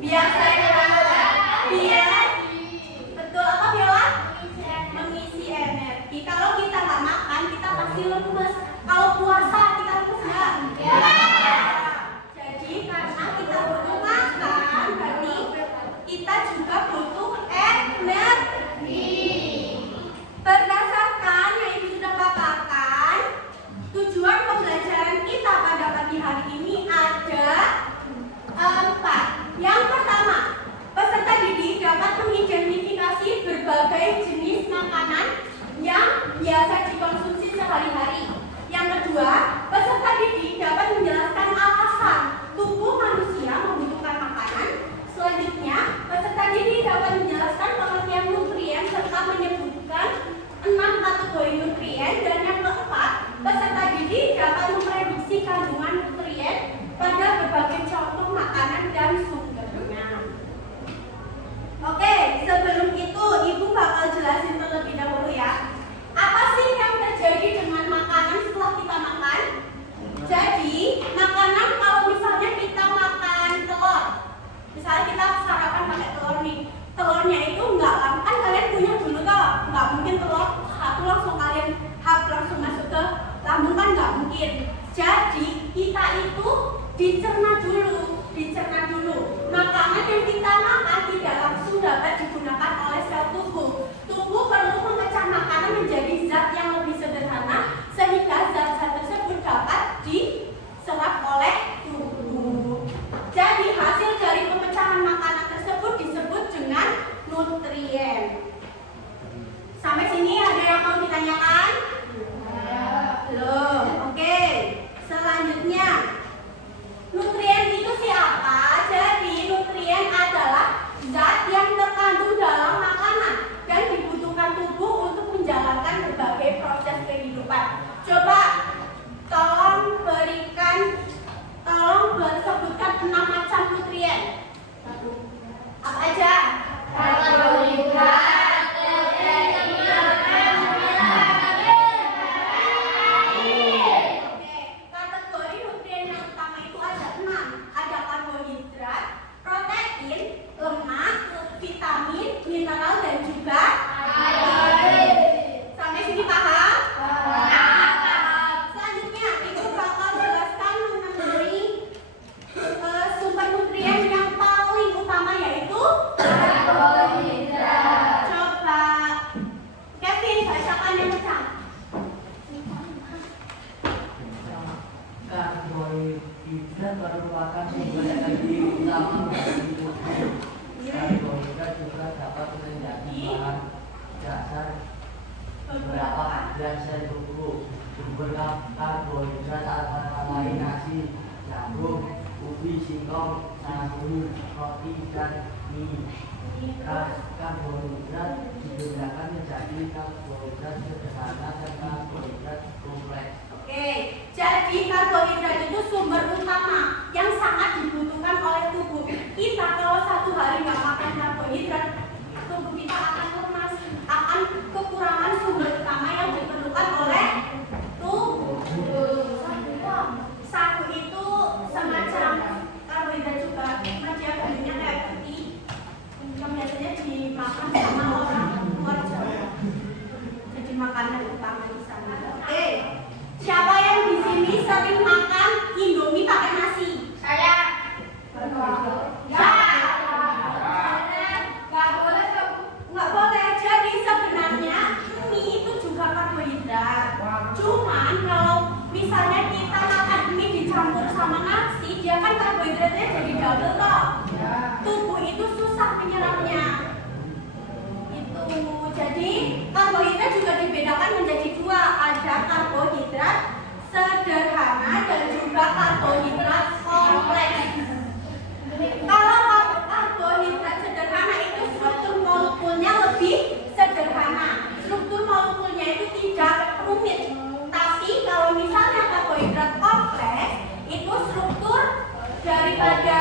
Biar betul apa Biola? Mengisi energi. Kalau kita nggak makan, kita pasti lemes. Kalau puasa kita lemes nggak? Jadi karena kita butuh makan, berarti kita juga butuh energi. Berdasarkan yang Ibu sudah paparkan, tujuan pembelajaran kita pada pagi hari ini ada 4. Yang pertama, peserta didik dapat mengidentifikasi berbagai jenis makanan yang biasa dikonsumsi sehari-hari. Yang kedua, peserta didik dapat menjelaskan alasan tubuh manusia membutuhkan makanan. Selanjutnya, peserta didik dapat menjelaskan pengertian nutrien serta menyebutkan 6 kategori nutrien. Dan yang keempat, peserta didik dapat memprediksi kandungan nutrien pada berbagai contoh makanan dan sumbernya. Oke, sebelum itu Ibu bakal jelasin terlebih dahulu ya. Apa sih yang terjadi dengan makanan setelah kita makan? Jadi, makanan kalau misalnya kita makan telur, misalnya kita sarapan pakai telur nih, telurnya itu nggak lama, kan kalian punya dulu toh, nggak mungkin telur satu langsung kalian langsung masuk ke lambung, kan nggak mungkin. Jadi kita itu dicerna dulu. Makanan yang kita makan tidak langsung dapat digunakan oleh sel tubuh. Tubuh perlu memecah makanan menjadi zat yang lebih sederhana sehingga zat-zat tersebut dapat diserap oleh tubuh. Jadi hasil dari pemecahan makanan tersebut disebut dengan nutrien. Sampai sini ada yang mau ditanyakan? Belum. Oke. Selanjutnya, nutrien itu siapa? Jadi nutrien adalah zat yang terkandung dalam makanan dan dibutuhkan tubuh untuk menjalankan berbagai proses kehidupan. Coba tolong sebutkan 6 macam nutrien. Apa aja? Karbohidrat. Mineral dan juga air. Sampai sini paham? Selanjutnya Ibu bakal jelaskan mengenai sumber nutrien yang paling utama, yaitu karbohidrat. Coba Kevin bacakan yang kencang. Karbohidrat merupakan sumber energi utama bagi tubuh. Karbohidrat juga dapat menjadi bahan dasar beberapa bagian sel tubuh. Sumber karbohidrat antara lain nasi, jagung, ubi, singkong, sagu, roti, dan mie. Karbohidrat dibedakan menjadi karbohidrat sederhana dan karbohidrat kompleks. Oke, jadi karbohidrat itu sumber utama yang sangat dibutuhkan oleh tubuh. Kita kalau satu hari nggak makan karbohidrat, tubuh kita akan lemas, akan kekurangan sumber utama yang diperlukan oleh tubuh. Sagu itu semacam karbohidrat juga, cuma dia bentuknya kayak putih, yang biasanya dimakan sama orang luar Jawa. Jadi makanan utama di sana. Oke. Siapa yang di sini sering makan Indomie pakai nasi? Saya. Nggak boleh. Jadi sebenarnya mie itu juga karbohidrat. Cuman kalau misalnya kita makan mie dicampur sama nasi, dia kan karbohidratnya jadi double toh. Tubuh itu susah menyerapnya. Itu. Jadi karbohidrat juga dibedakan menjadi 2. Ada karbohidrat sederhana dan juga karbohidrat kompleks. Kalau karbohidrat sederhana itu struktur molekulnya lebih sederhana. Struktur molekulnya itu tidak rumit. Tapi kalau misalnya karbohidrat kompleks, itu struktur daripada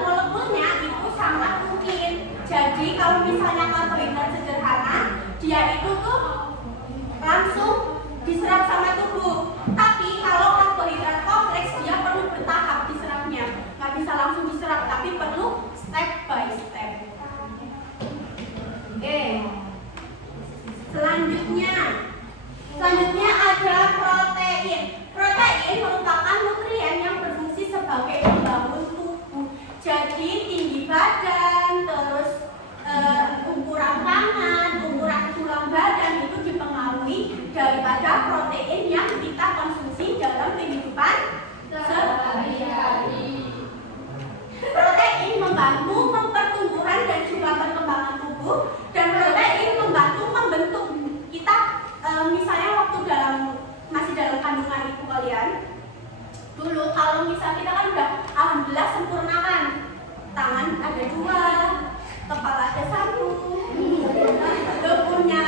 molekulnya itu sangat rumit. Jadi kalau misalnya karbohidrat sederhana, dia itu tuh langsung diserap sama tubuh. Tapi kalau karbohidrat kompleks, dia perlu bertahap diserapnya. Nggak bisa langsung diserap, tapi perlu step Dulu kalau misal kita kan udah alhamdulillah sempurna kan, tangan ada 2, kepala ada 1, tubuhnya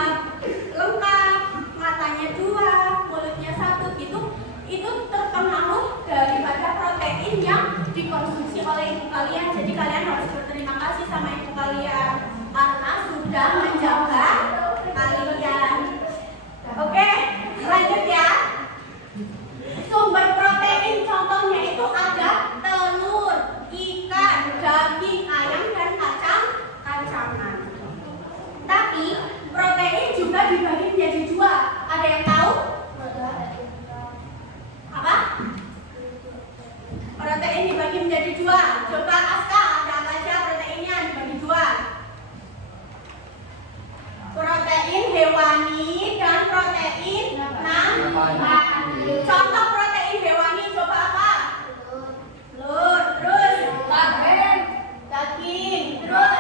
lengkap, matanya 2, mulutnya 1 gitu. Itu terpengaruh daripada protein yang dikonsumsi oleh ibu kalian. Jadi kalian harus berterima kasih sama ibu kalian karena sudah menjaga kalian. Oke, lanjut ya. Sumber protein contohnya itu ada telur, ikan, daging, ayam, dan kacang-kacangan. Tapi protein juga dibagi menjadi 2. Ada yang tahu? Apa? Protein dibagi menjadi 2. Coba Aska, ada apa aja proteinnya dibagi 2? Protein hewani dan protein nabati. Contoh protein hewani coba apa? Telur, terus daging, terus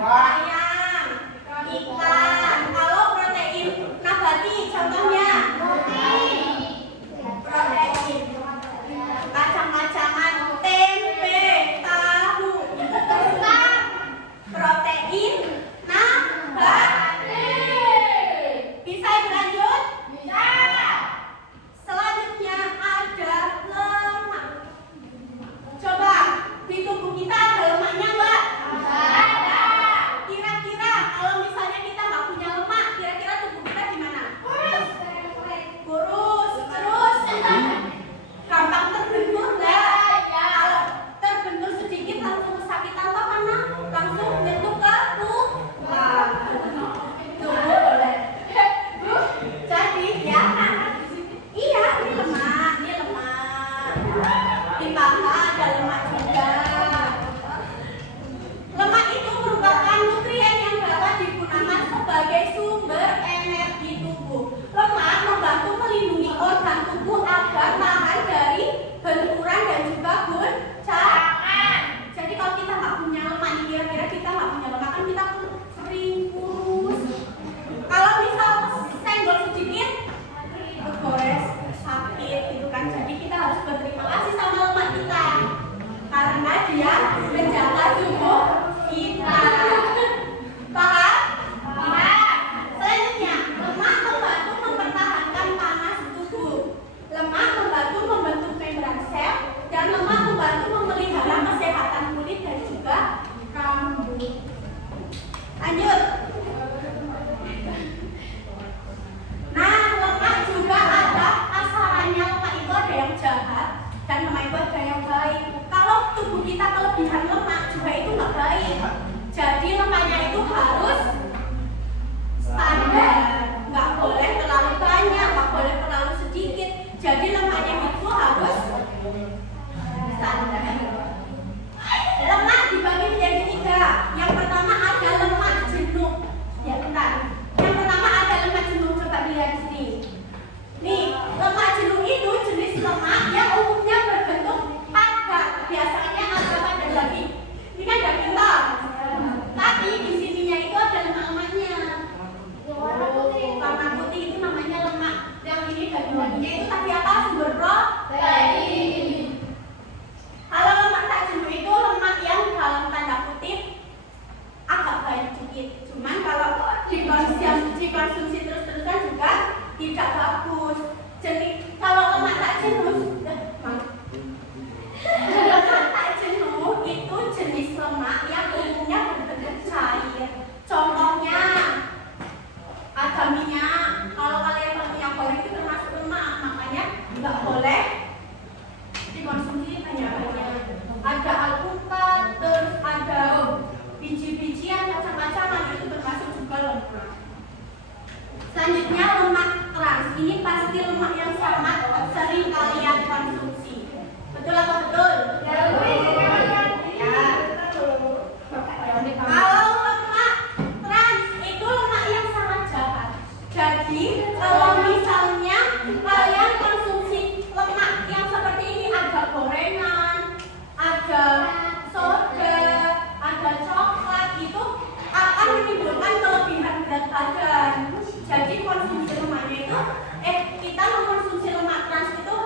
ayam, ikan. Kalau protein nabati contohnya protein kacang-kacangan, tempe, tahu, itu terus protein nabati. Bisa dilanjut? Bisa. Selanjutnya ada lemak. Coba di tubuh kita ada lemaknya nggak? Ada. Kira-kira kalau misalnya kita nggak punya lemak, kira-kira tubuh kita gimana? Kurus. Terus gampang terbentur nggak? Kalau terbentur sedikit langsung kesakitan toh karena langsung bentuk ke tulang. Tubuh boleh. Jadi ya, iya ini lemak. Di paha ada lemak juga. Lemak itu merupakan nutrien yang dapat digunakan sebagai sumber energi tubuh. Lemak membantu melindungi organ tubuh agar tahan dari benturan dan juga goncangan. Jadi kalau kita nggak punya lemak, kira-kira kita nggak punya lemak kan kita kering, kurus. Kalau misal senggol sedikit bergores, sakit gitu kan. Jadi kita harus berterima kasih sama lemak kita karena dia menjaga tubuh kita. Paham? Paham. Selanjutnya, lemak membantu mempertahankan panas tubuh. Lemak membantu membentuk membran sel dan lemak membantu memelihara kesehatan kulit dan juga rambut. Lanjut. Nah, lemak juga ada asarannya. Lemak itu ada yang jahat dan lemak itu ada yang baik. Kalau tubuh kita kelebihan lemak juga itu nggak baik. Jadi lemaknya itu harus standar, nggak boleh terlalu banyak, nggak boleh terlalu sedikit. Jadi lemaknya itu harus standar. Lemak dibagi menjadi 3. Yang pertama ada lemak jenuh. Ya bentar. Yang pertama ada lemak jenuh. Coba dilihat di sini. Nih, lemak jenuh itu jenis lemak yang umumnya berbentuk padat. Biasanya ada pada daging. Ini kan daging toh. Tapi di sininya itu ada lemak-lemaknya. Warna putih itu namanya lemak. Yang ini daging-dagingnya itu tadi apa? Sumber protein. Kalau lemak tak jenuh itu lemak yang dalam tanda kutip agak banyak sedikit. Cuman kalau dikonsumsi terus-terusan juga tidak bagus. Jadi kalau lemak tak jenuh, lemak tak jenuh itu jenis lemak yang umumnya berbentuk cair. Contohnya ada minyak. Kalau kalian minyak goreng itu termasuk lemak, makanya nggak boleh dikonsumsi banyak-banyak. Ada alpukat, terus ada biji-bijian, kacang-kacangan, itu termasuk juga lemak. Selanjutnya lemak trans. Ini pasti lemak yang sangat sering kalian konsumsi. Betul atau betul? Ya. Kalau lemak trans itu lemak yang sangat jahat. Jadi kalau misalnya kalian konsumsi lemak yang seperti ini, ada gorengan, ada soda, ada coklat, itu akan menimbulkan kelebihan berat badan. Jadi konsumsi lemaknya itu, kita mengkonsumsi lemak trans itu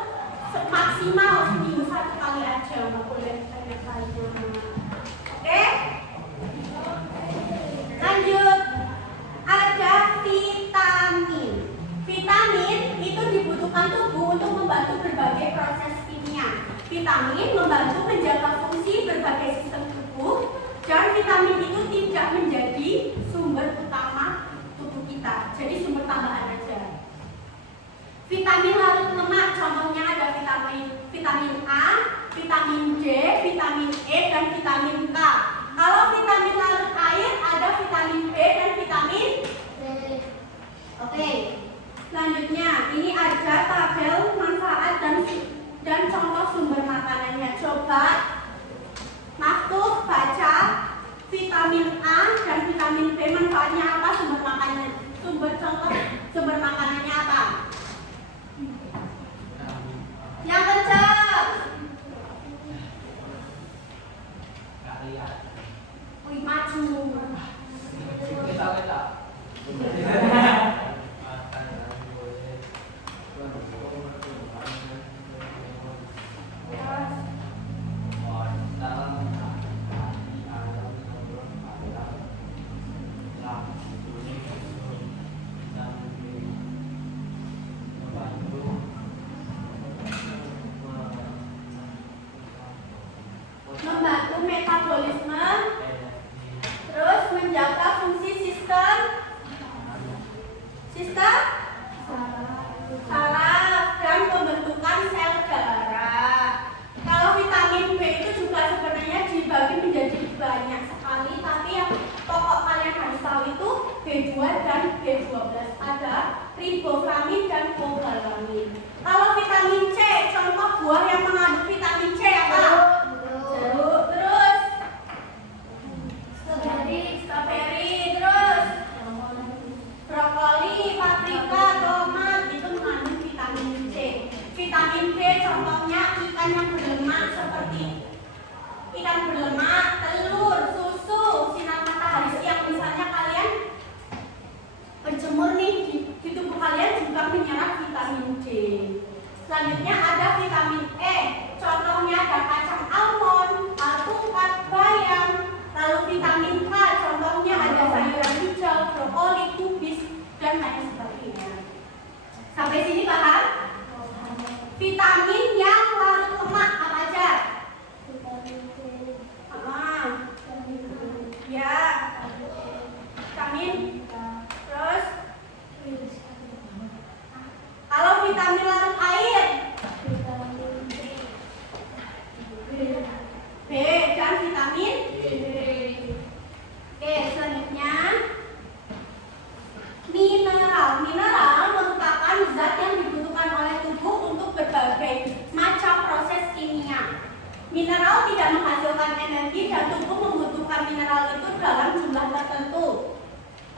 maksimal seminggu 1 kali aja, nggak boleh banyak-banyak. Oke? Lanjut, ada vitamin. Vitamin itu dibutuhkan tubuh untuk membantu berbagai proses kimia. Vitamin membantu menjaga fungsi berbagai sistem tubuh, dan vitamin itu tidak menjadi sumber utama tubuh kita, jadi sumber tambahan aja. Vitamin larut lemak, contohnya ada vitamin A, vitamin D, vitamin E, dan vitamin K. Kalau vitamin larut air ada vitamin B dan vitamin D. Oke. Selanjutnya, ini ada tabel manfaat dan contoh sumber makanannya. Coba Maftuh baca vitamin A dan vitamin B manfaatnya apa, sumber makanannya. Sumber makanannya apa? Yang kencang. Wih, maju. Membantu metabolisme, terus menjaga fungsi sistem saraf dan pembentukan sel darah. Kalau vitamin B itu juga sebenarnya dibagi menjadi banyak sekali, tapi yang pokok kalian harus tahu itu B2 dan B12. Ada riboflamin dan cobalamin. Kalau vitamin C, contoh buah yang mengandung vitamin C apa? Jeruk, terus strawberry, terus brokoli, paprika, tomat, itu mengandung vitamin C. Vitamin B contohnya ikan yang berlemak seperti ikan berlemak, telur, susu, sinar matahari siang. Misalnya kalian berjemur nih di tubuh kalian juga menyerap vitamin D. Selanjutnya ada vitamin E, contohnya ada kacang almond, alpukat, bayam. Lalu vitamin K, contohnya ada sayuran hijau, brokoli, kubis, dan lain sebagainya. Sampai sini paham? Vitamin yang larut lemak apa aja? Ya, vitamin. Terus kalau vitamin larut air, B dan vitamin D. Oke, selanjutnya mineral merupakan zat yang dibutuhkan oleh tubuh untuk berbagai macam proses kimia. Mineral tidak menghasilkan energi dan tubuh membutuhkan mineral itu dalam jumlah tertentu.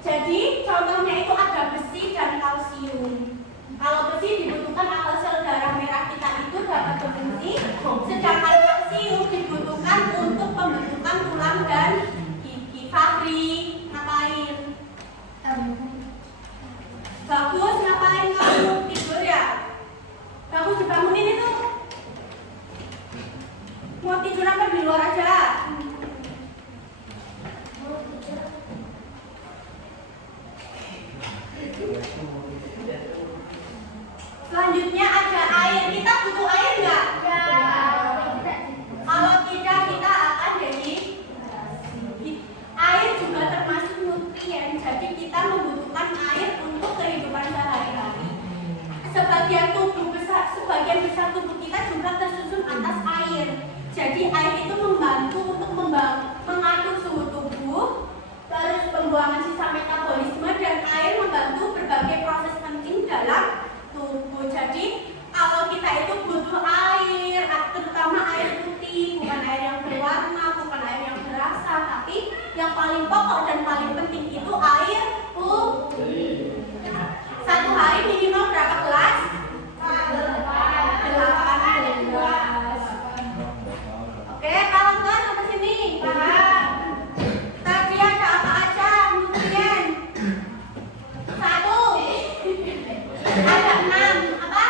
Jadi contohnya itu ada besi dan kalsium. Kalau besi dibutuhkan agar sel darah merah kita itu dapat berfungsi, sedangkan kalsium dibutuhkan untuk pembentukan tulang dan gigi. Fahri, ngapain? Bagus, ngapain kamu? Tidur ya? Bagus, dibangunin itu. Mau tidur apa di luar aja? Selanjutnya ada air. Kita butuh air nggak? Kalau tidak, kita akan jadi air juga termasuk nutrien. Jadi kita membutuhkan air untuk kehidupan sehari-hari. Sebagian besar tubuh kita juga tersusun atas air. Jadi air itu membantu untuk mengatur suhu tubuh, terus pembuangan sisa metabolisme, dan air membantu berbagai proses penting dalam tubuh. Jadi kalau kita itu butuh air, terutama air putih, bukan air yang berwarna, bukan air yang berasa, tapi yang paling pokok dan paling penting itu air putih. Satu hari minimal berapa gelas? 8 gelas. Oke, kalau enggak sampai sini, paham? Tadi ada apa aja nutrien? 1. Ada 6. Apa?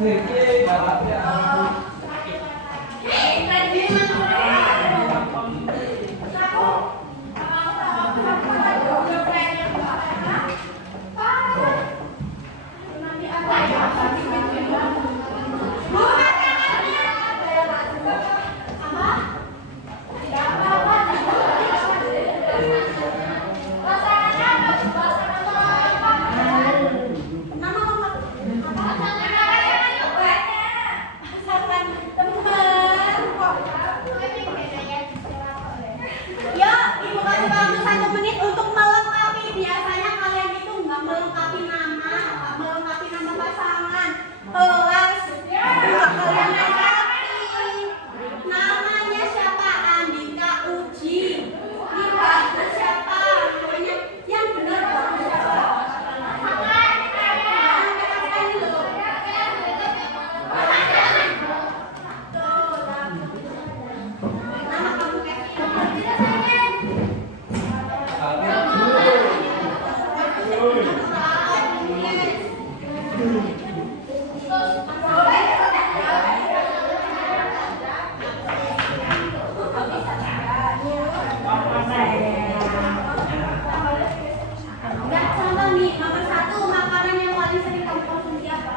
Yuk, ibu kasih waktu 1 menit untuk melengkapi. Biasanya kalian itu nggak melengkapi nama, nggak melengkapi nama pasangan. Kelas kalian lengkapi. Namanya siapa? Andika Uji. Nika siapa? Namanya yang benar siapa? Nama kamu Enggak, contoh nih, nomor 1 makanan yang paling sering kamu konsumsi apa?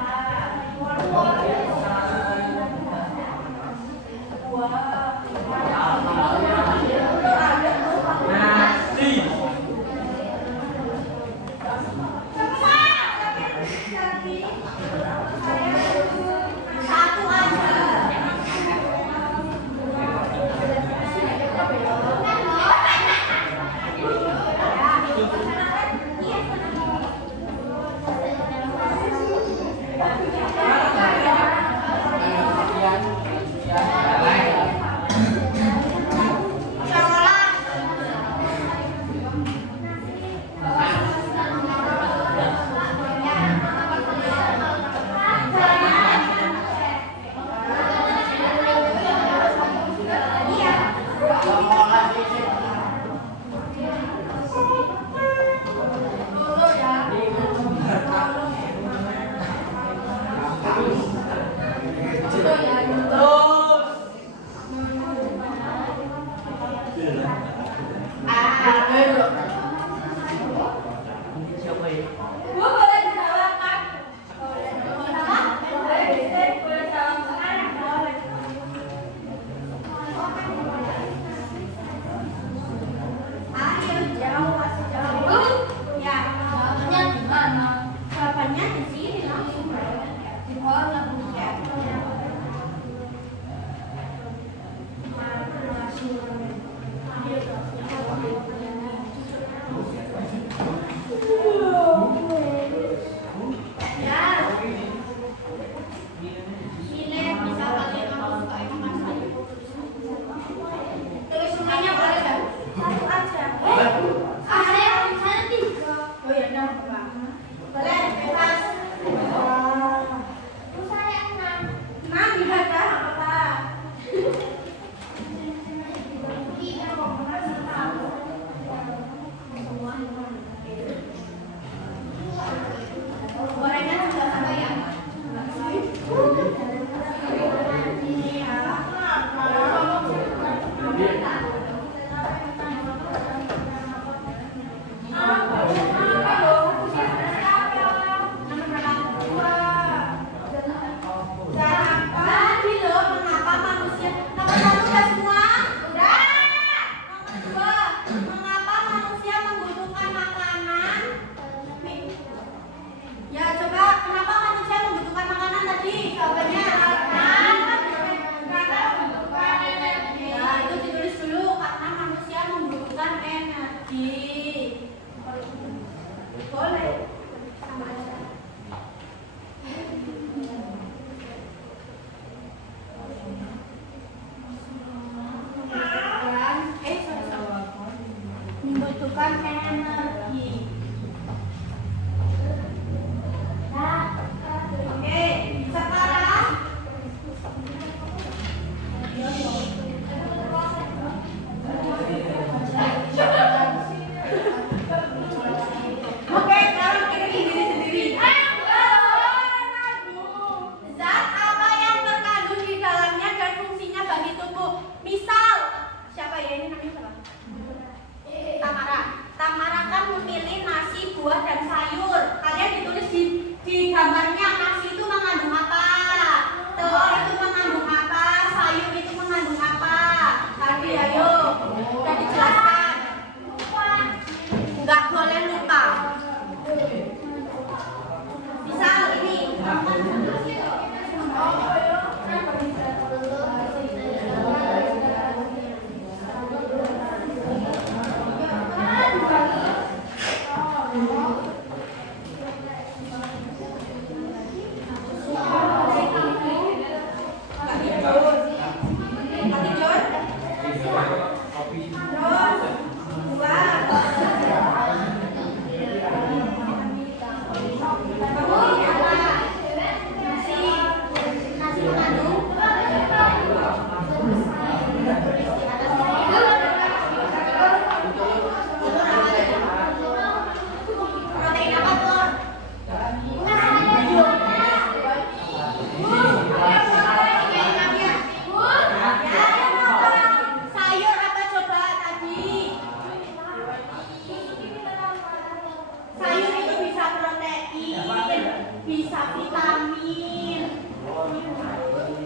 bisa vitamin.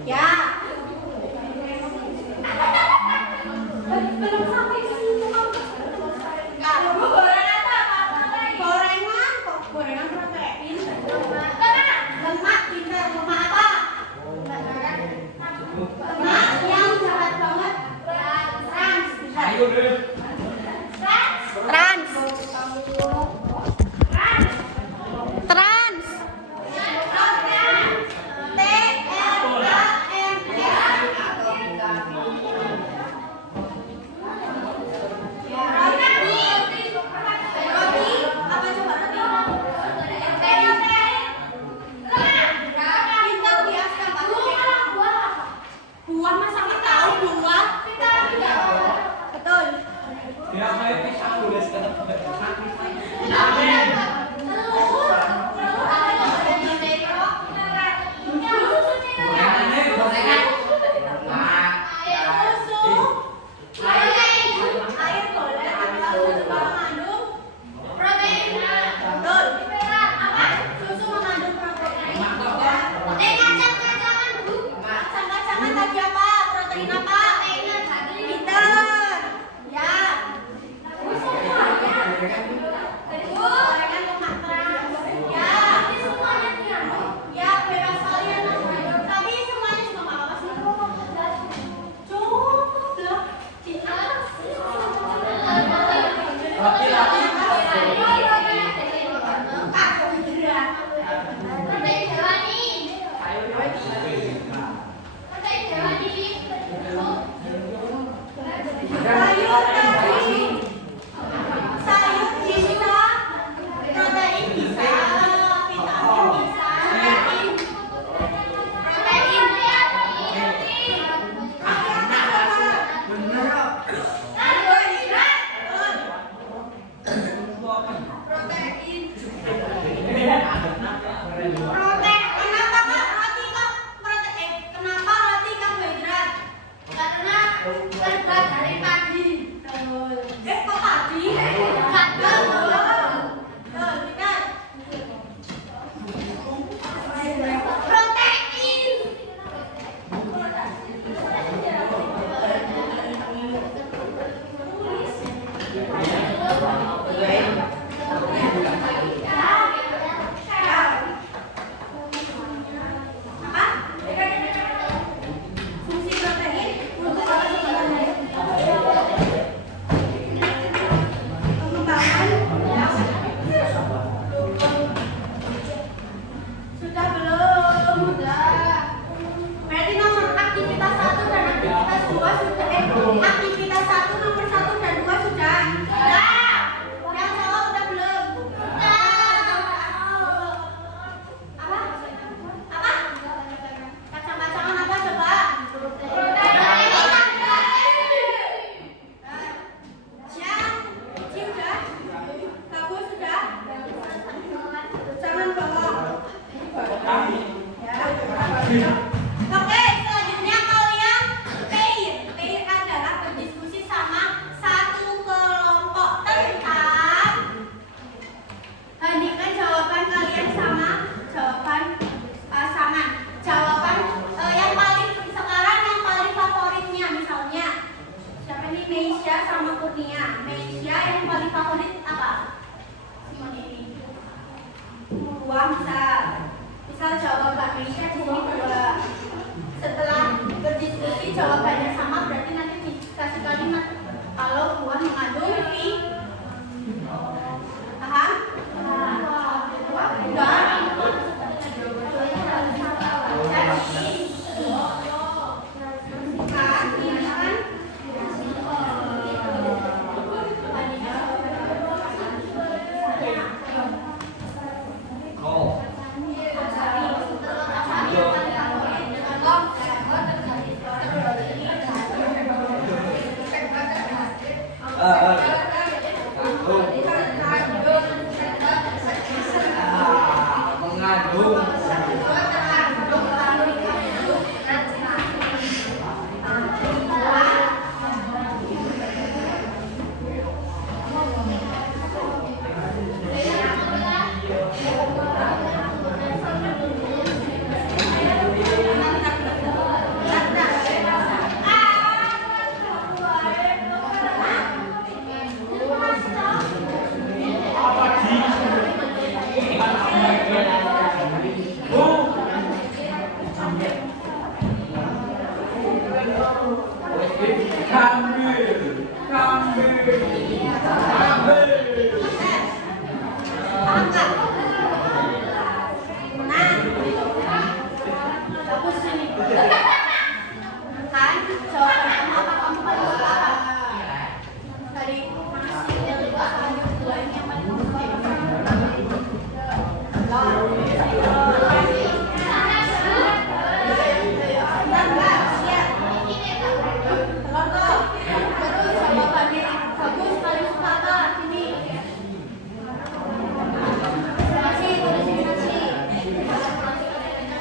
Ya. Belum sampai situ kamu. Kamu gorengan apa? Gorengan kok gorengan protein. Lemak pintar lemak apa? Lemak yang jahat banget. Trans. Trans. Trans. Buah masa nggak tahu buah? Betul. Air golek atau susu mengandung protein. Betul. Susu mengandung protein. Kacang-kacangan tadi apa? Protein apa? Pinter. Ya. Gorengan lemak trans. Ya. Ya, bebas kalian. Tapi semuanya juga nggak apa-apa sih. Cukup loh. Sayur tadi. Sayur bisa, protein bisa, vitamin bisa. Kenapa kak roti kok protein? Kenapa roti karbohidrat? Karena terbuat dari padi. Kok padi? Protein. Fungsi protein untuk apa sebenarnya? Pengembangan. Sudah belum? Berarti nomor aktivitas 1 dan aktivitas 2 sudah. Aktivitas 1 nomor 1 dan 2 sudah. Yang jawab udah belum? Apa? Kacang-kacangan apa coba? Siap? Sudah? Bagus sudah? Jangan bohong. Oke, selanjutnya kalian pair. Pair adalah berdiskusi sama satu kelompok tentang. Bandingkan jawaban kalian sama jawaban pasangan. Jawaban yang paling sekarang yang paling favoritnya misalnya. Siapa ini? Meisya sama Kurnia. Meisya yang paling favorit apa? Semuanya ini. Dua misal jawaban Meisya di sini 2. Setelah berdiskusi jawabannya sama berarti nanti dikasih kalimat kalau buah mengandung paham? Udah? Jadi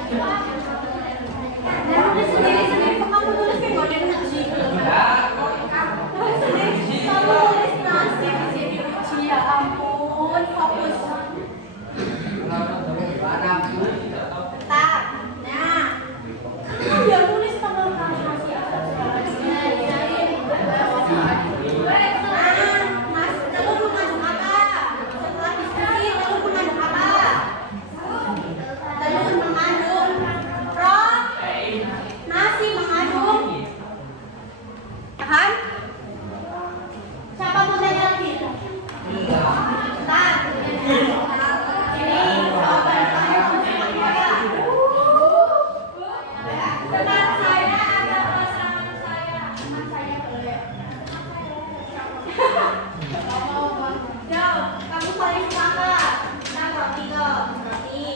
Dan nulis sendiri-sendiri kok kamu tulis kayak model uji. Sendiri kamu tulis nasi di sini uji, ya ampun, fokus. Tetap. Nah, kamu yang nulis tanggal kamu nasi apa sekarang? Mas, kamu mengandung apa? Setelah diskusi, kamu mengandung apa? Telur mengandung roh, nasi mengandung kan? Siapa mau tanya lagi? Bentar. Ini jawaban saya teman saya ada pasangan saya, teman saya boleh. Jauh, kamu paling suka apa? Nah, roti kok, roti.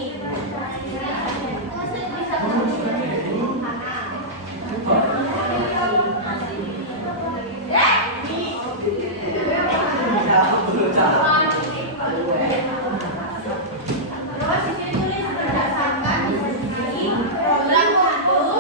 Terus di sini tulis berdasarkan diskusi program mengandung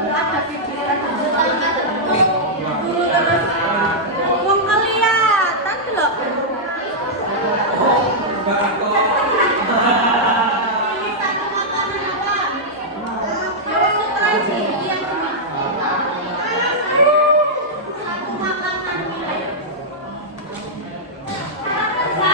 ada video guru terus wong kelihatan loh. Pilih satu makanan apa? Yang sutra sih yang cuma satu makanan pilih. Sering makan apa?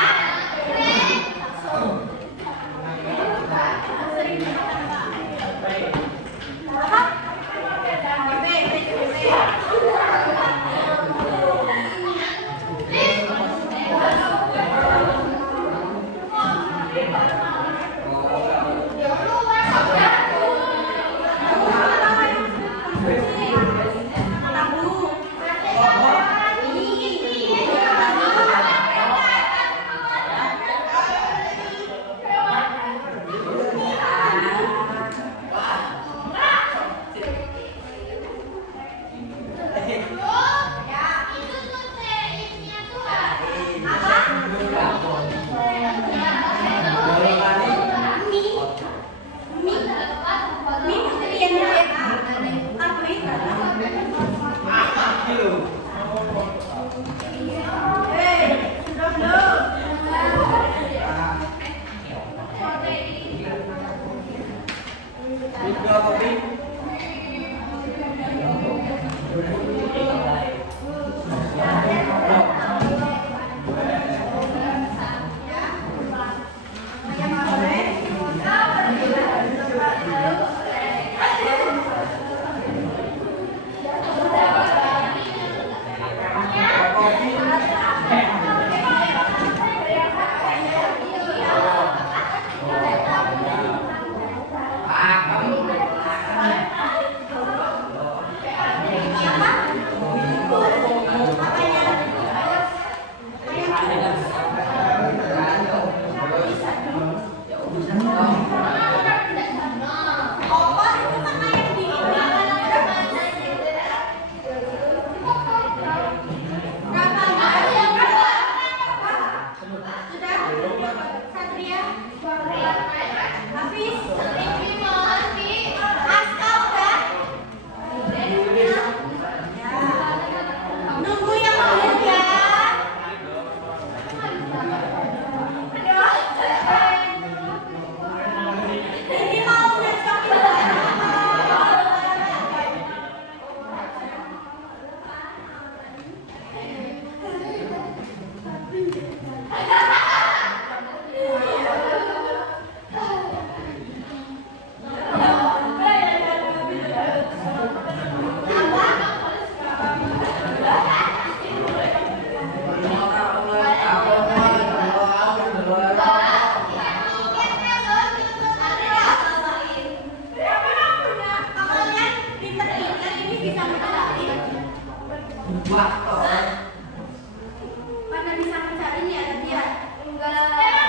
Mana bisa mencarinya ya dia? Enggak.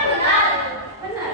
Benar. Benar.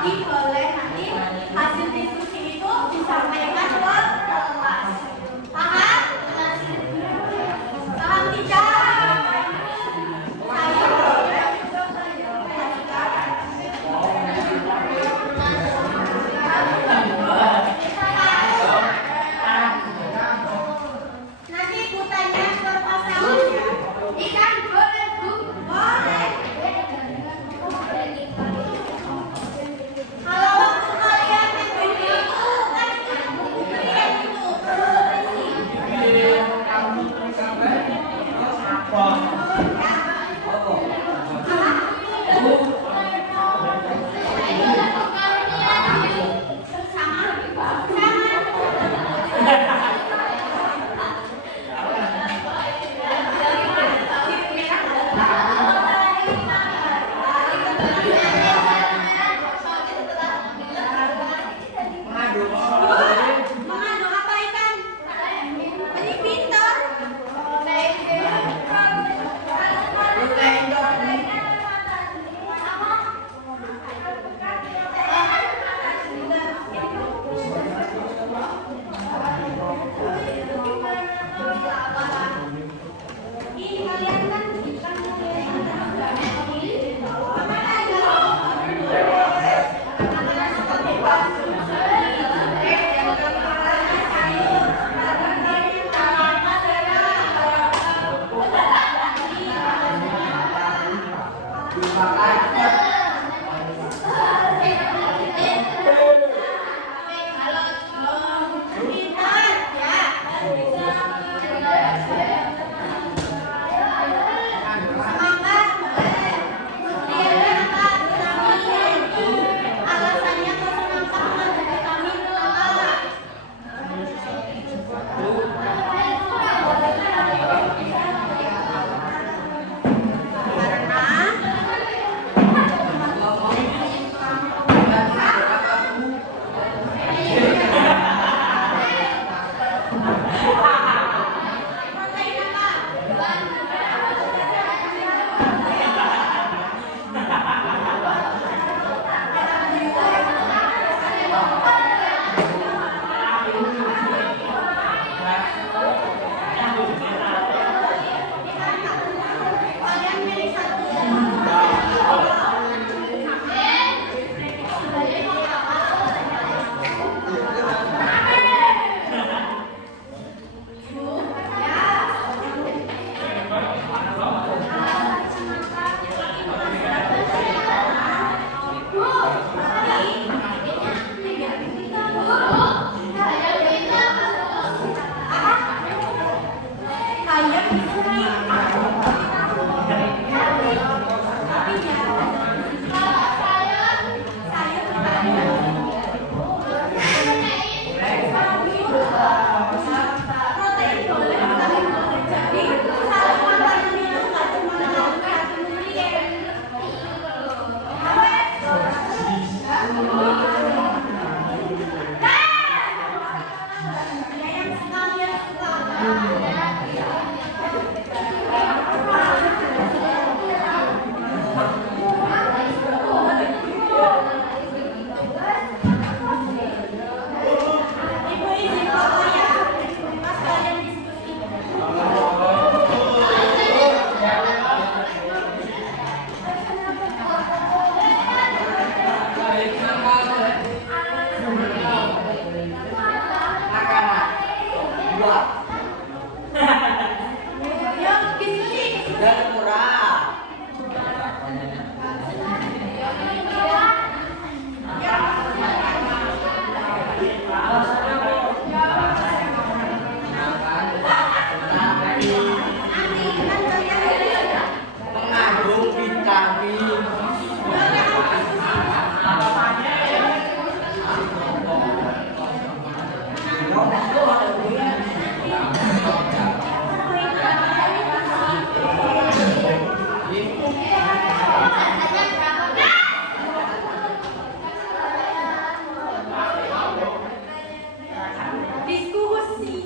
lagi boleh nanti hasil diskusi itu disampaikan ke kelas. Protein apa? Kalian pilih satu. Kayak ini. Protein boleh, tapi boleh jadi satu makanan itu nggak cuma satu nutrien. Yang sekalian Ibu izin foto ya, pas kalian diskusi. Yuk diskusi. Nanti kan kalian Mengandung vitamin. Diskusi.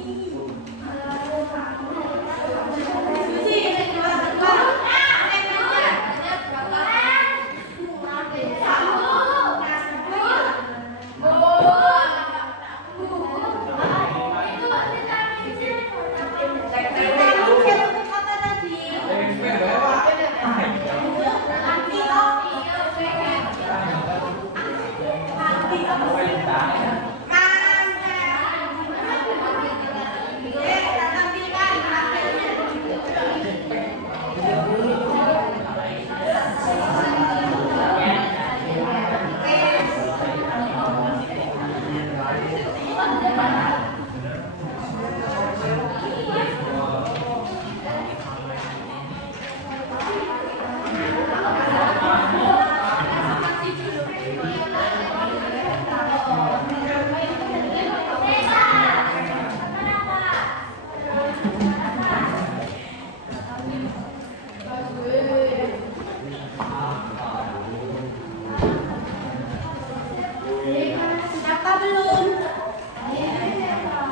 Sudah belum?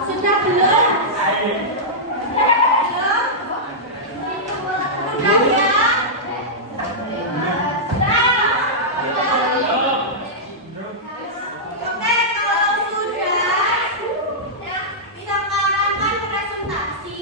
Sudah belum? Sudah ya? Oke, kalau sudah, kita arahkan presentasi.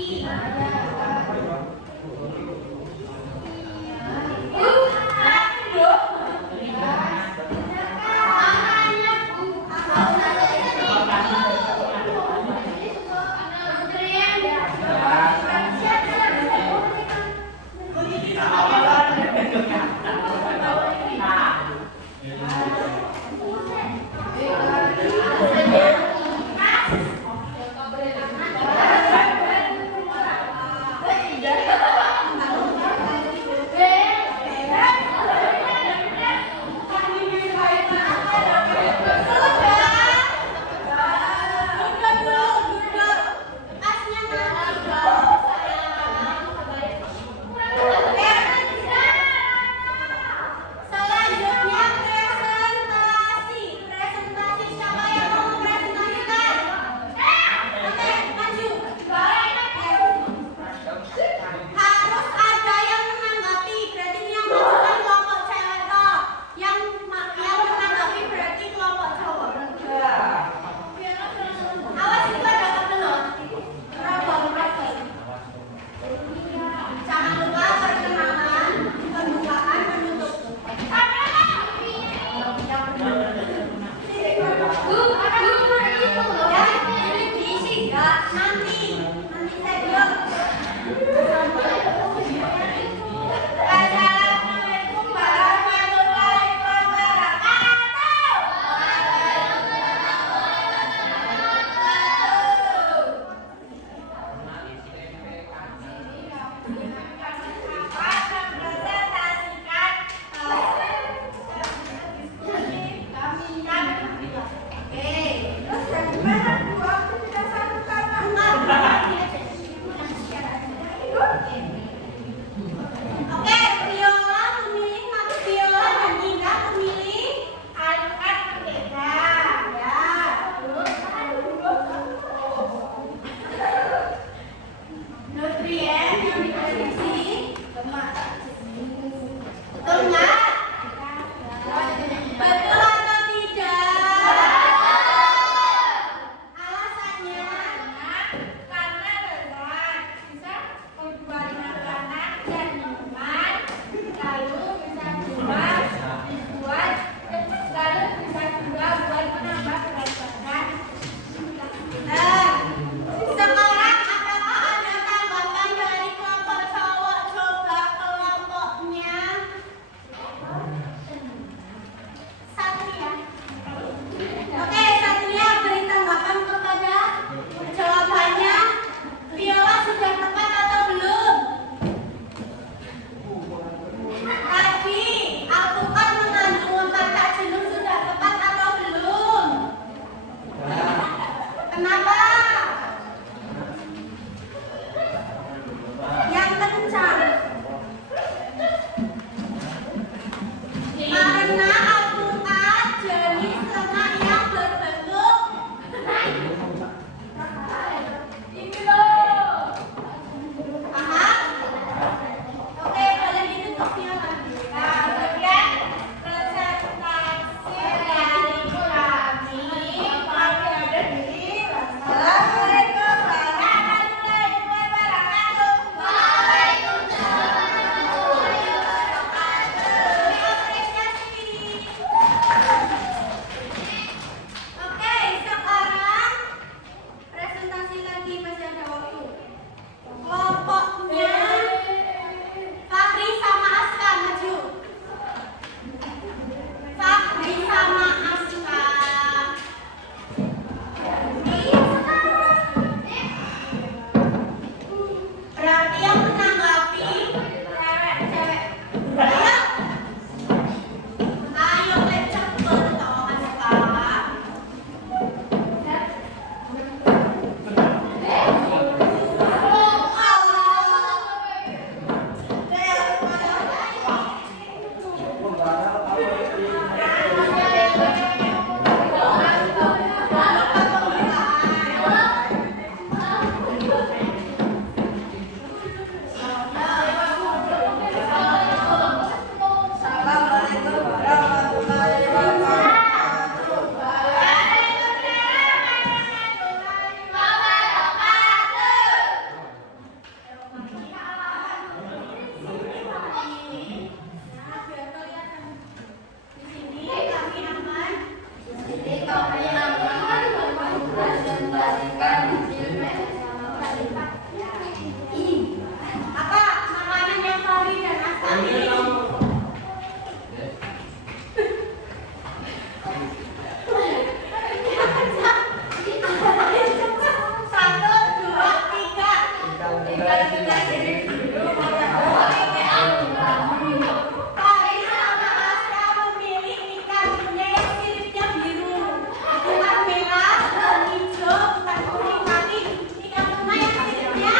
Kami sama Astra memilih ikan punya yang siripnya biru, bukan merah, bukan hijau, bukan kuning, tapi ikan tuna yang siripnya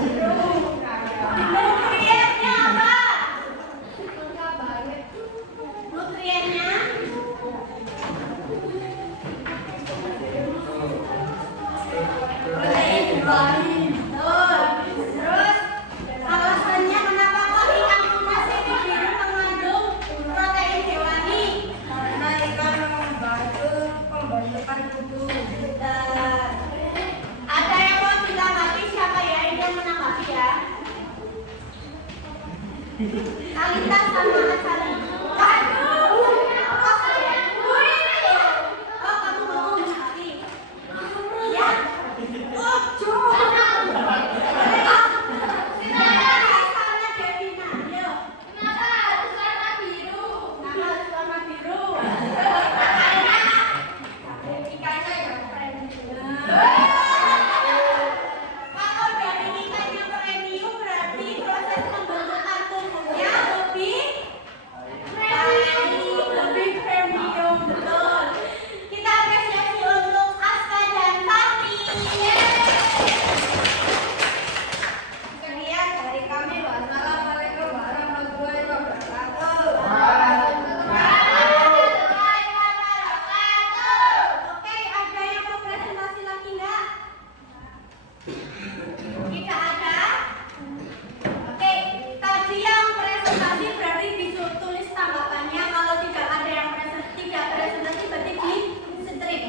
biru. Nutriennya apa? Nutriennya protein hewani. Betul. Terus alasannya kenapa kok ikan tuna sirip biru mengandung protein hewani? Karena ikan membantu pembentukan tubuh. Bentar. Ada yang mau ditanggapi? Siapa ya yang mau menanggapi ya? Alita sama Asari. Waduh. Oh, kamu mau menanggapi? Ya. Oh, coba. Sana Devina, ayo. Kenapa harus warna biru? Kenapa harus warna biru? Ikannya yang premium. Kalau dari ikan yang premium berarti proses pembentukan tubuhnya lebih premium, betul. Kita apresiasi untuk Aska dan Tati. Sekian dari kami. Wassalamualaikum warahmatullahi wabarakatuh. Oke, ada yang mau presentasi lagi nggak? Tidak ada? Oke, tadi yang presentasi berarti ditulis tanggapannya. Kalau tidak ada yang tidak presentasi berarti di strip.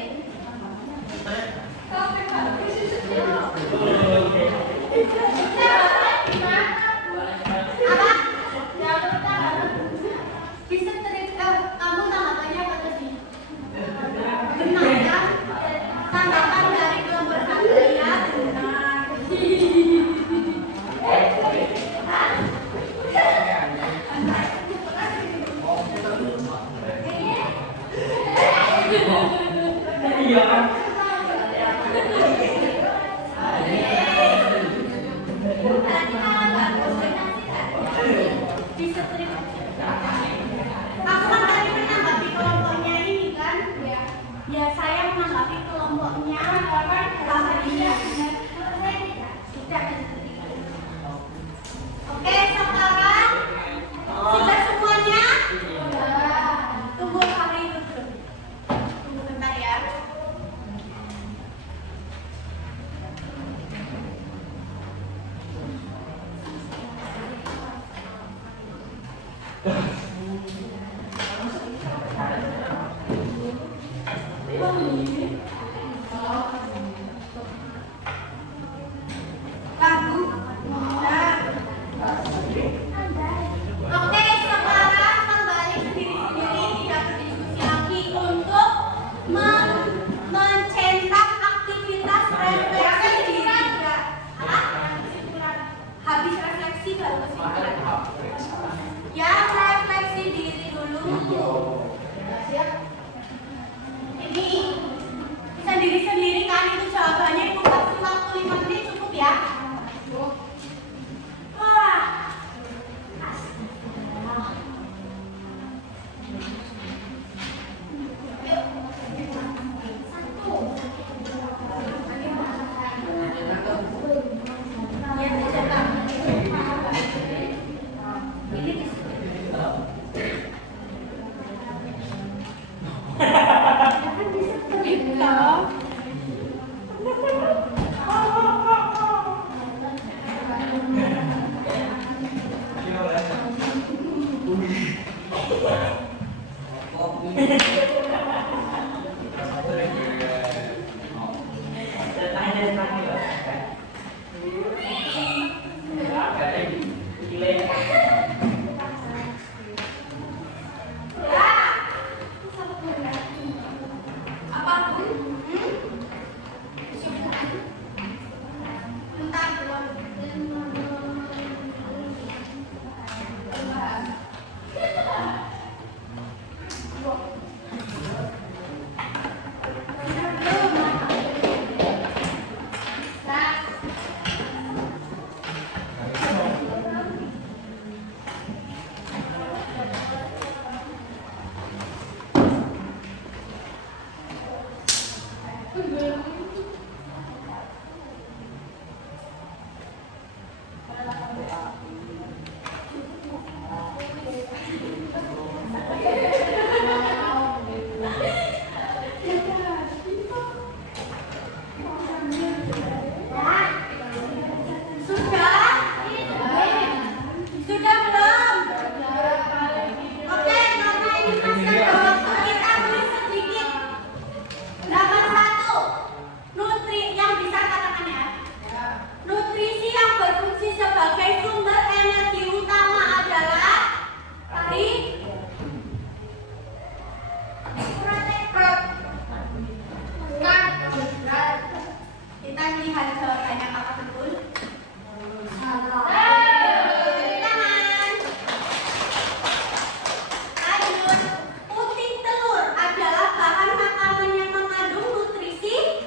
Apa? Di strip kamu tanggapannya apa tadi? Benar ya? Tanggapan dari kelompok Satria benar. Di strip. Aku kan tadi menanggapi kelompoknya ini kan? Ya saya menanggapi kelompoknya Satria. Tidak. Oke, sekarang sudah semuanya? Tunggu hari itu dulu. Tunggu bentar ya. Lagu. Nah. Oke, sekarang kembali ke diri sendiri, tidak berdiskusi lagi untuk mencetak aktivitas refleksi diri. Habis refleksi baru kesimpulan. Ya, refleksi diri dulu. Ini sendiri-sendiri kan itu jawabannya, itu kasih waktu 5 menit cukup ya. Wah. berfungsi sebagai sumber energi utama adalah tadi kita lihat jawabannya apakah betul? Tangan. Lanjut. Putih telur adalah bahan makanan yang mengandung nutrisi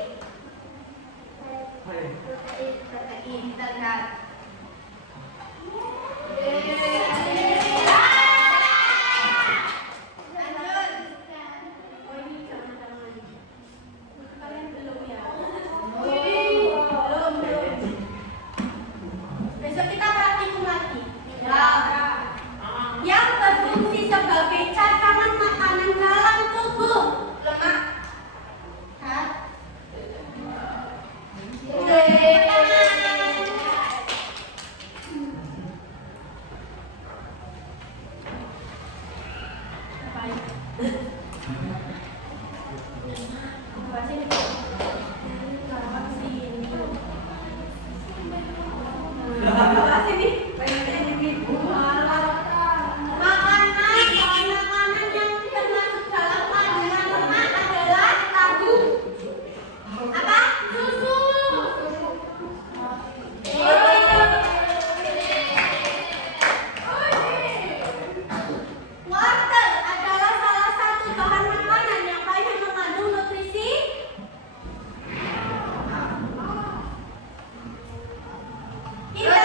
protein. Kita lihat. Lanjut. Oh ini jangan-jangan. Kalian belum ya? Belum. Besok kita praktikum lagi. Ya. Yang berfungsi sebagai cadangan makanan dalam tubuh. Lemak. Hah? Makanan yang termasuk dalam kandungan lemak adalah tahu. Apa? Susu. Wortel adalah salah satu bahan makanan yang banyak mengandung nutrisi. Kita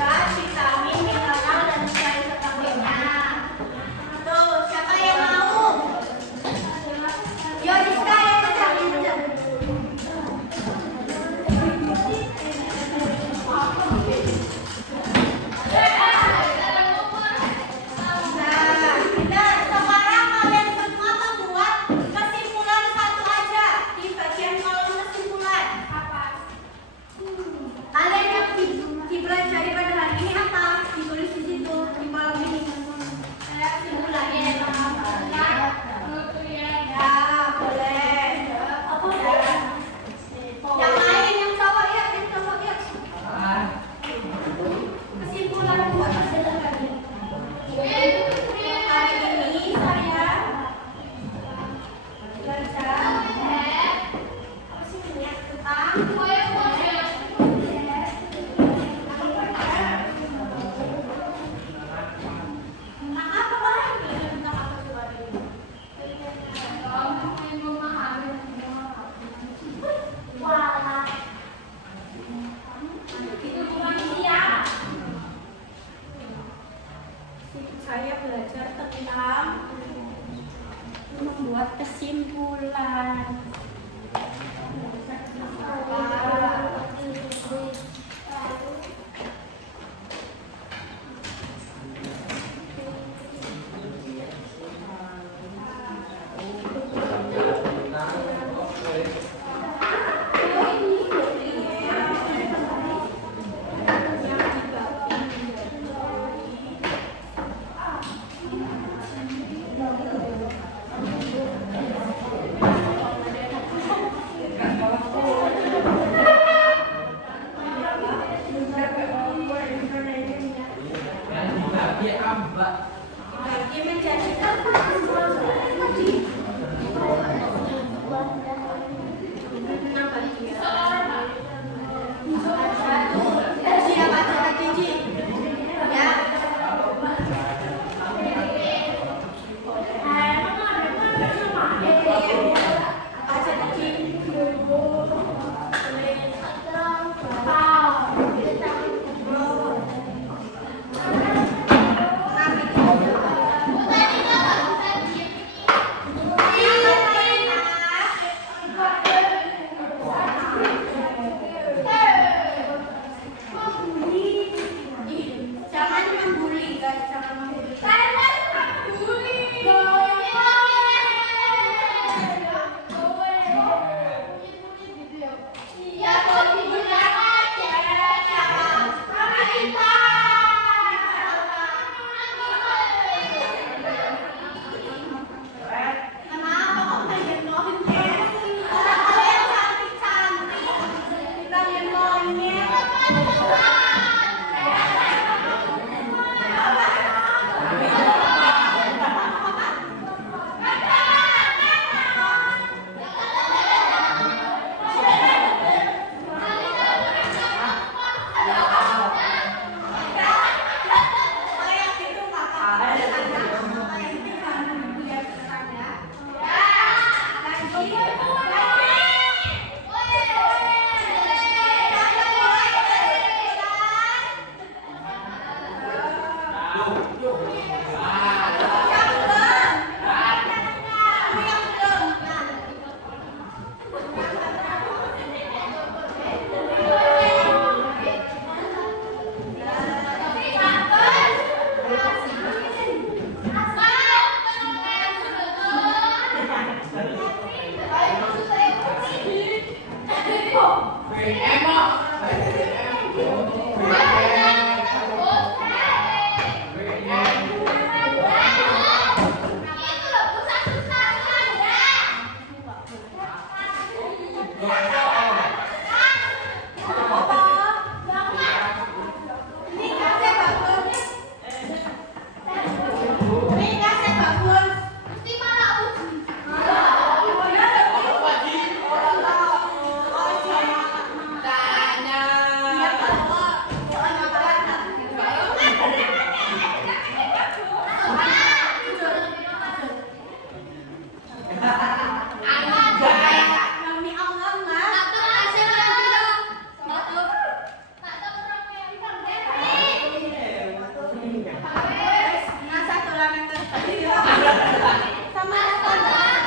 karbohidrat, vitamin, mineral, dan lain sebagainya. Tuh, siapa yang mau? Yo, Rizka yang pecah, yang pecah. Nah, sekarang kalian semua membuat kesimpulan satu aja di bagian kolom kesimpulan. Apa? Kalian yang dipelajari pada hari ini apa? Ditulis di situ di kolom ini. Kesimpulannya ya, boleh. Yang lain yang coba ya, kesimpulan buat kesimpulan ini. Hari ini saya belajar tentang apa lagi? Tentang apa coba dulu? Wah, itu bukan dia. Saya belajar tentang membuat kesimpulan. Bagi menjadi siapa cara Cici? Ya. Apa aja Cici? Jangan membuli guys, jangan membuli. Iya, kok dibilang aja. Kenapa kok pengen monyet? Kalian cantik-cantik, pengen monyet. Kayak gitu nggak apa-apa. Yang penting jangan lihat kesannya. Lagi. Emma. Nah, satu lagi sama itu namanya pasangan.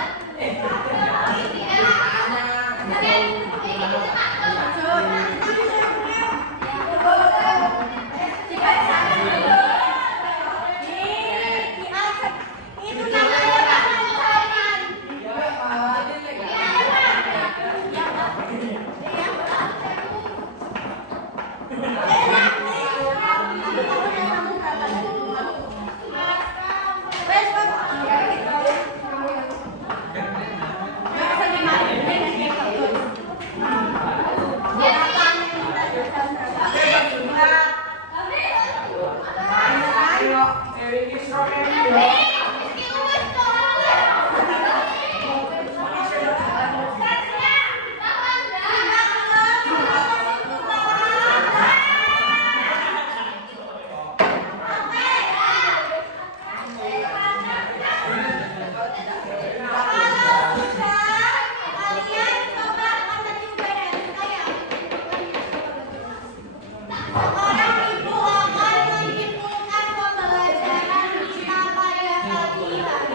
Seorang ibu akan menyimpulkan pembelajaran kita pada pagi hari.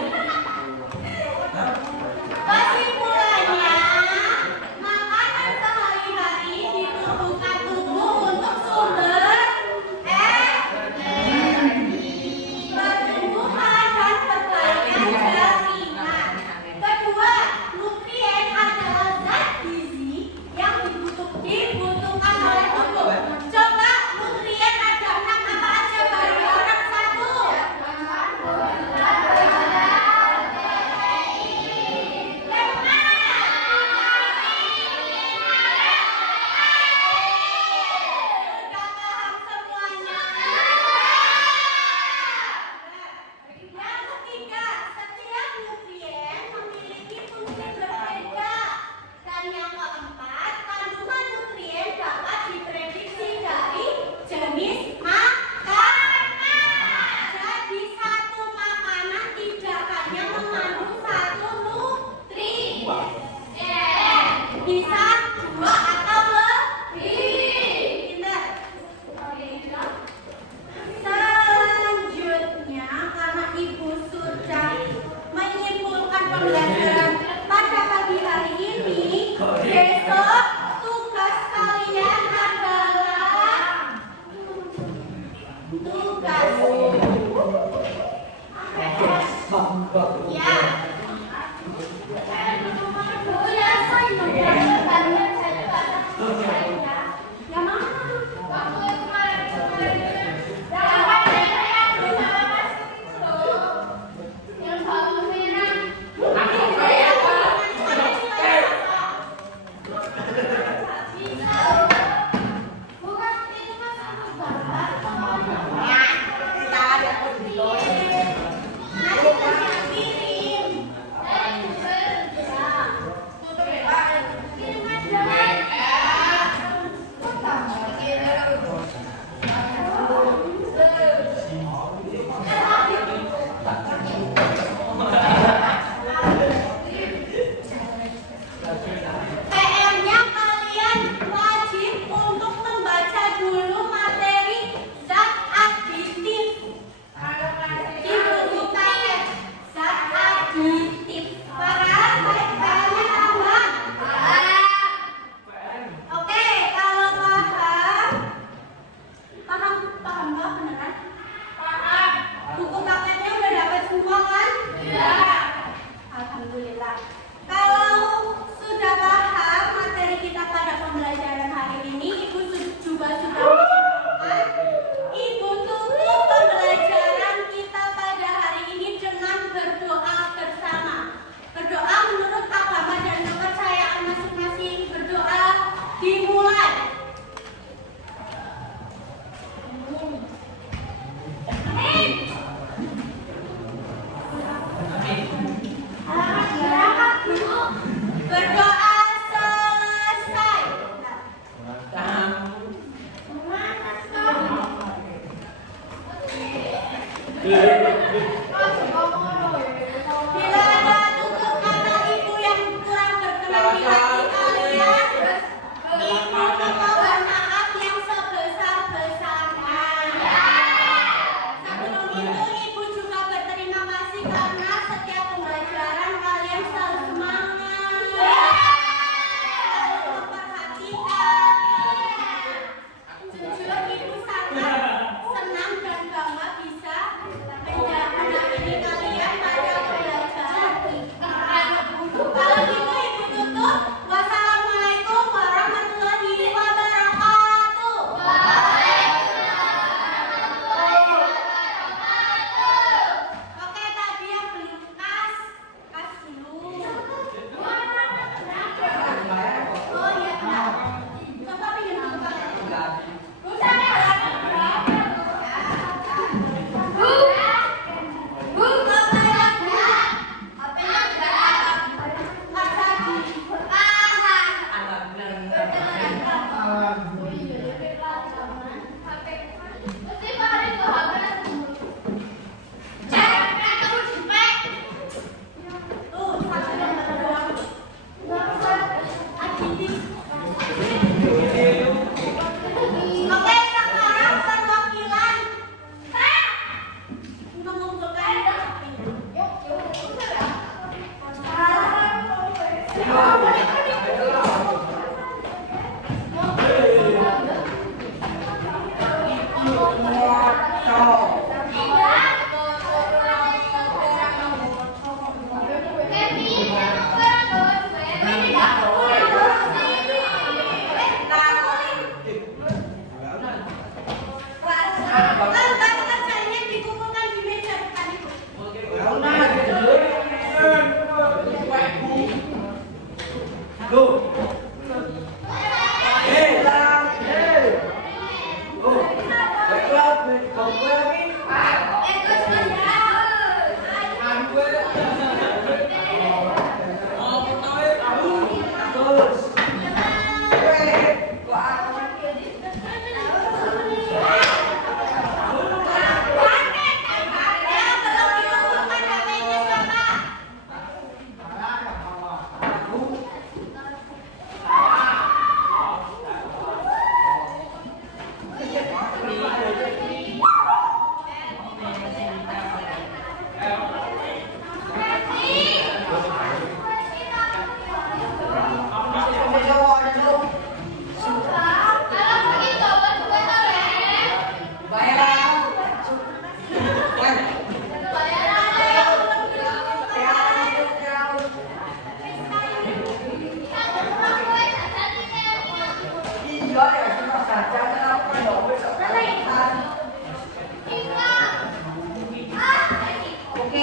Kesimpulannya, makanan sehari-hari dibutuhkan tubuh untuk sumber pertumbuhan dan perbaikan jaringan. Kedua, nutrien adalah zat gizi yang dibutuhkan oleh tubuh. Coba nutrien ada 6 apa aja bagi orang satu? Sudah paham semuanya? Yang ketiga, setiap nutrien memiliki fungsi berbeda. Dan yang keempat, kandungan nutrien dapat diprediksi dari jenis makanan. Jadi satu makanan tidak hanya mengandung satu nutrien. Bisa 2 atau lebih. Pintar. Selanjutnya, karena ibu sudah menyimpulkan pembelajaran pada pagi hari ini, besok tugas kalian adalah tugas ya. Yang mana? PR-nya kalian wajib untuk membaca dulu materi zat aditif. Di buku kalian zat aditif. Para bahannya apa? Oke, kalau paham nggak beneran? Paham. Buku paketnya udah dapat semua kan? Iya. Alhamdulillah. Kalau sudah paham materi kita pada pembelajaran hari ini, Ibu juga sudah menyimpulkan. Ibu tutup pembelajaran kita pada hari ini dengan berdoa bersama. Berdoa menurut agama dan kepercayaan masing-masing. Berdoa dimulai. Berdoa selesai. Bila ada tutur kata ibu yang kurang berkenan di hati kalian, ibu memohon maaf yang sebesar-besarnya. Jangan kamu dong besok. Nanti. Oke,